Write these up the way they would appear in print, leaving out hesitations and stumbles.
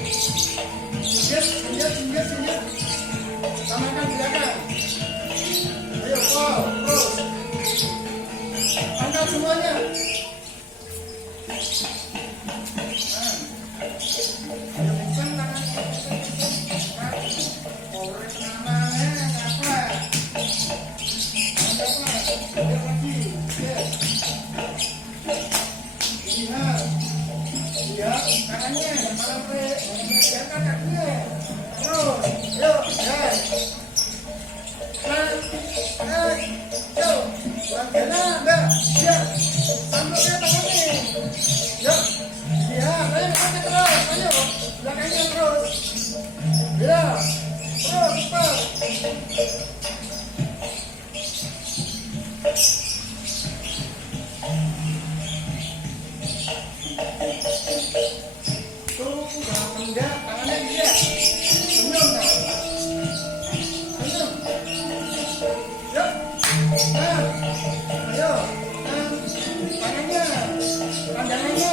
Singgit, singgit, singgit, singgit. Samakan gerakan. Ayo, wow, terus. Angkat semuanya. Ayo kencang tangannya, kencang. Power tangannya, apa? Lihat lagi, yes. Lihat, lihat tangannya, yang malam lihat kakinya. Terus, yuk, guys. Yuk, latihannya, mbak, siap. Sambalnya tangannya. Yuk, lihat, ayo pakai terus, ayo, belakangnya terus. Ya, terus, cepat. Tuh, enggak, tangannya dia. Senyum kan? Senyum. Yuk. Nah, ayo. Nah, tangannya. Pandangannya.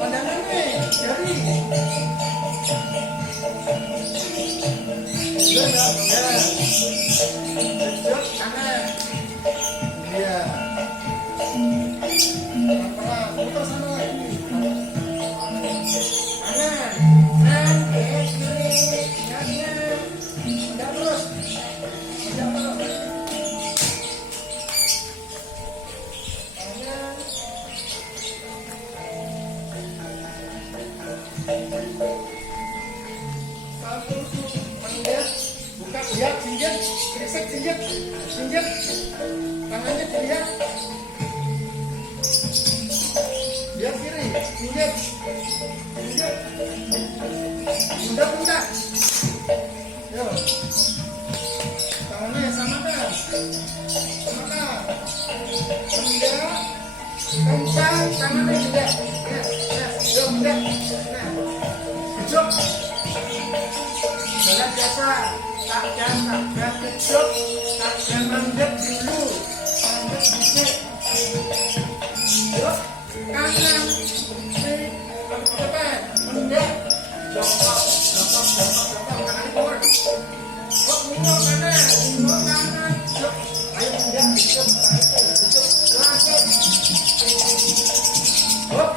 Pandangannya. Jari. Udah enggak? Ya. Yuk, tangan. Iya. Pelan-pelan, putar sana. Buka, lihat, singgit, krisik, singgit, singgit, tangannya dilihat, lihat kiri, singgit, singgit, pundak, yuk, tangannya samakan, pundak, kencang, tangannya juga, ya, yuk, pundak, nah, kejut. Jalan biasa, tak jangan kejut, tak jangan mandek dulu, mandek dikit. Yuk, kanan, kiri, depan, mandek, jongkok, jongkok, jongkok, jongkok, tangan keluar. Yuk, mundur kanan, yuk, ayo mandek, dikit, tarik, dikit, lanjut. Yuk.